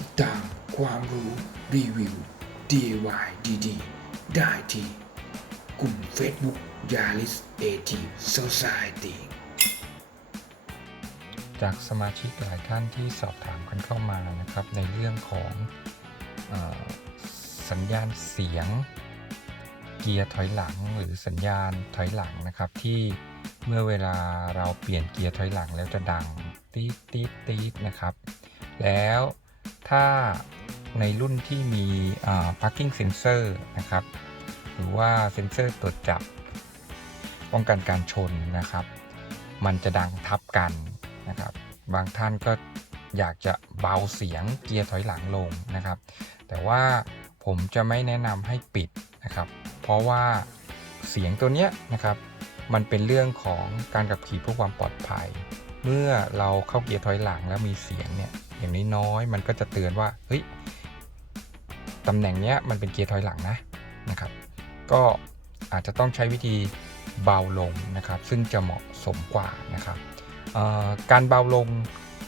ติดตามความรู้รีวิว DIY ดีๆ ได้ที่กลุ่ม Facebook Yaris a t Society จากสมาชิกหลายท่านที่สอบถามกันเข้ามานะครับ ในเรื่องของอสัญญาณเสียง เกียร์ถอยหลังหรือสัญญาณถอยหลังนะครับ ที่เมื่อเวลาเราเปลี่ยนเกียร์ถอยหลังแล้วจะดังตีดตีดตีดนะครับ แล้ว ถ้าในรุ่นที่มี parking sensor นะครับ หรือว่าเซ็นเซอร์ตรวจจับป้องกันการชนนะครับ มันจะดังทับกันนะครับ บางท่านก็อยากจะเบาเสียงเกียร์ถอยหลังลงนะครับ แต่ว่าผมจะไม่แนะนำให้ปิดนะครับ เพราะว่าเสียงตัวเนี้ยนะครับมันเป็นเรื่องของการขับขี่เพื่อความปลอดภัย เมื่อเราเข้าเกียร์ถอยหลังแล้วมีเสียงเนี่ย อย่างน้อยๆมันก็จะเตือนว่าเฮ้ยตำแหน่งเนี้ยมันเป็นเกียร์ถอยหลังนะนะครับ ก็อาจจะต้องใช้วิธีเบาลงนะครับ ซึ่งจะเหมาะสมกว่านะครับการเบาลง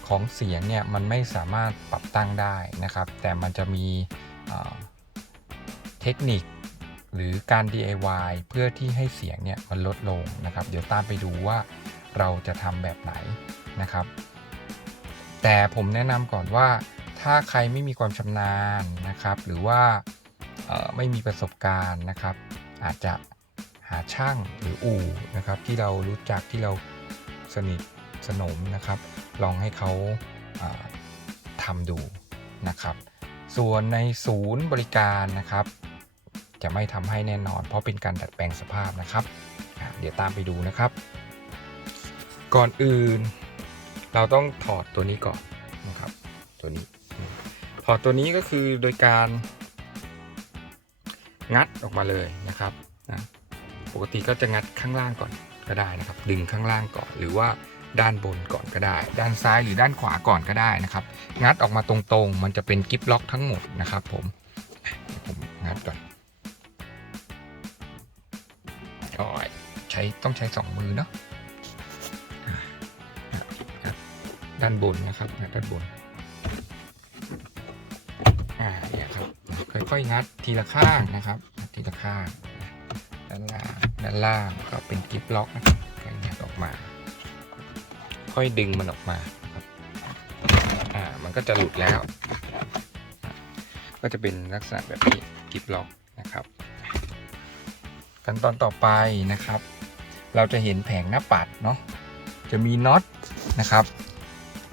ของเสียงเนี่ยมันไม่สามารถปรับตั้งได้นะครับ แต่มันจะมีเอ่อเทคนิคหรือการ DIY เพื่อที่ให้เสียงเนี่ยมันลดลงนะครับ เดี๋ยวตามไปดูว่าเราจะทำแบบไหนนะครับ แต่ผมแนะนำก่อนว่าถ้าใครไม่มีความชำนาญนะครับ หรือว่าไม่มีประสบการณ์นะครับ อาจจะหาช่างหรืออู่นะครับที่เรารู้จักที่เราสนิทสนมนะครับ ลองให้เขาาทำดูนะครับ ส่วนในศูนย์บริการนะครับ จะไม่ทำให้แน่นอน เพราะเป็นการดัดแปลงสภาพนะครับ เดี๋ยวตามไปดูนะครับ ก่อนอื่น เราต้องถอดตัวนี้ก่อนนะครับ ตัวนี้ ถอดตัวนี้ก็คือโดยการงัดออกมาเลยนะครับนะปกติก็จะงัดข้างล่างก่อนก็ได้นะครับ ดึงข้างล่างก่อน หรือว่าด้านบนก่อนก็ได้ ด้านซ้ายหรือด้านขวาก่อนก็ได้นะครับ งัดออกมาตรงๆ มันจะเป็นกิฟล็อกทั้งหมดนะครับ ผมผมงัดก่อนอ้ยใช้ต้องใช้สองมือเนาะ ด้านบนนะครับงัดด้านบนอ่าเนี่ยครับค่อยๆงัดทีละข้างนะครับทีละข้างด้านล่างด้านล่างก็เป็นกิฟล็อกนะครับค่อยงัดออกมา ค่อยดึงมันออกมาครับอ่ามันก็จะหลุดแล้ว ก็จะเป็นลักษณะแบบนี้กิฟล็อกนะครับขั้นตอนต่อไปนะครับ เราจะเห็นแผงหน้าปัดเนาะจะมีน็อตนะครับ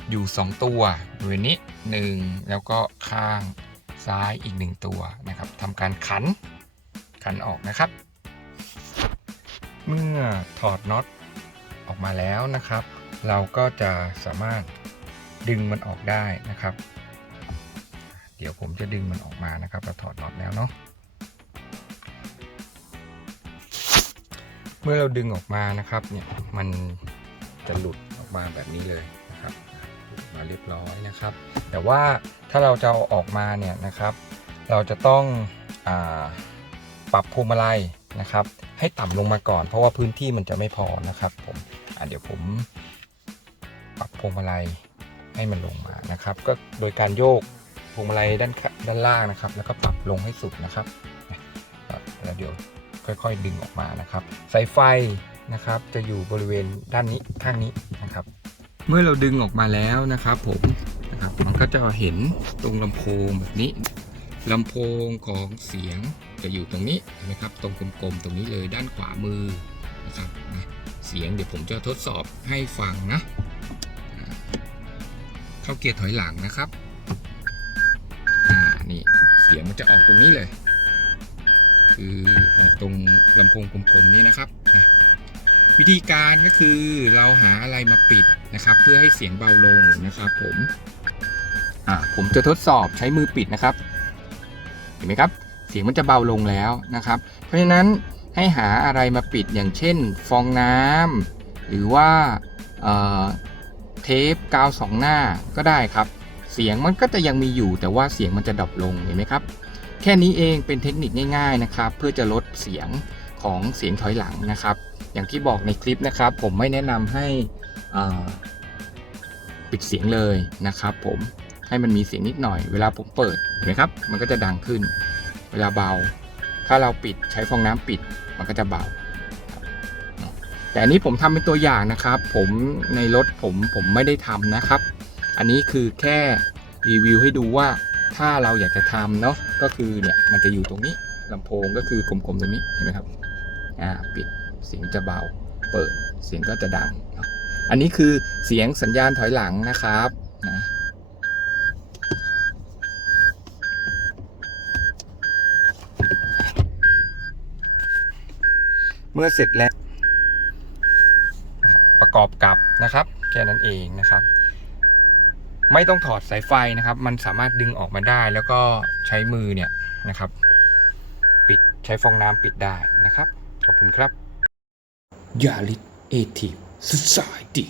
อยู่ 2 ตัวบริเวณนี้ 1 แล้วก็ข้างซ้ายอีก 1 ตัวนะครับทำการขันขันออกนะครับ เมื่อถอดน็อตออกมาแล้วนะครับ เราก็จะสามารถดึงมันออกได้นะครับ เดี๋ยวผมจะดึงมันออกมานะครับเราถอดน็อตแล้วเนาะเมื่อเราดึงออกมานะครับเนี่ยมันจะหลุดออกมาแบบนี้เลยนะครับ มาเรียบร้อยนะครับ แต่ว่าถ้าเราจะเอาออกมาเนี่ยนะครับ เราจะต้องอปรับพวงมาลัยนะครับ ให้ต่ำลงมาก่อน เพราะว่าพื้นที่มันจะไม่พอนะครับผมเดี๋ยวผมปรับพวงมาลัยให้มันลงมานะครับ ก็โดยการโยกพวงมาลัยด้านด้านล่างนะครับ แล้วก็ปรับลงให้สุดนะครับแล้วเดี๋ยวค่อยๆดึงออกมานะครับ สายไฟนะครับ จะอยู่บริเวณด้านนี้ข้างนี้นะครับ เมื่อเราดึงออกมาแล้วนะครับผมนะครับมันก็จะเห็นตรงลำโพงแบบนี้ลำโพงของเสียงจะอยู่ตรงนี้นไหมครับ ตรงกลมๆตรงนี้เลยด้านขวามือนะครับเสียงเดี๋ยวผมจะทดสอบให้ฟังนะ เข้าเกียร์ถอยหลังนะครับอ่านี่เสียงมันจะออกตรงนี้เลย คือออกตรงลำโพงกลมๆนี้นะครับนะวิธีการก็คือเราหาอะไรมาปิด นะครับ เพื่อให้เสียงเบาลงนะครับ ผมอ่าผมจะทดสอบใช้มือปิดนะครับ เห็นไหมครับ เสียงมันจะเบาลงแล้วนะครับ เพราะฉะนั้นให้หาอะไรมาปิดอย่างเช่น ฟองน้ำหรือว่าเอ่อเทปกาวสองหน้าก็ได้ครับ เสียงมันก็จะยังมีอยู่แต่ว่าเสียงมันจะดรอปลงเห็นไหมครับ แค่นี้เองเป็นเทคนิคง่าย ๆนะครับ เพื่อจะลดเสียง ของเสียงถอยหลังนะครับ อย่างที่บอกในคลิปนะครับ ผมไม่แนะนำให้ปิดเสียงเลยนะครับผมให้มันมีเสียงนิดหน่อยเวลาผมเปิดเห็นไหมครับ มันก็จะดังขึ้น เวลาเบา ถ้าเราปิดใช้ฟองน้ำปิดมันก็จะเบา แต่อันนี้ผมทำเป็นตัวอย่างนะครับ ผมในรถผมผมไม่ได้ทำนะครับ อันนี้คือแค่รีวิวให้ดูว่าถ้าเราอยากจะทำเนาะก็คือเนี่ยมันจะอยู่ตรงนี้ลำโพงก็คือกลมๆตรงนี้เห็นไหมครับ อ่าปิดเสียงจะเบา เปิดเสียงก็จะดัง อันนี้คือเสียงสัญญาณถอยหลังนะครับนะเมื่อเสร็จแล้ว ประกอบกับนะครับแค่นั้นเองนะครับ ไม่ต้องถอดสายไฟนะครับ มันสามารถดึงออกมาได้แล้วก็ใช้มือเนี่ยนะครับ ปิดใช้ฟองน้ำปิดได้นะครับ ขอบคุณครับยาลิสเอทีสุดสายดี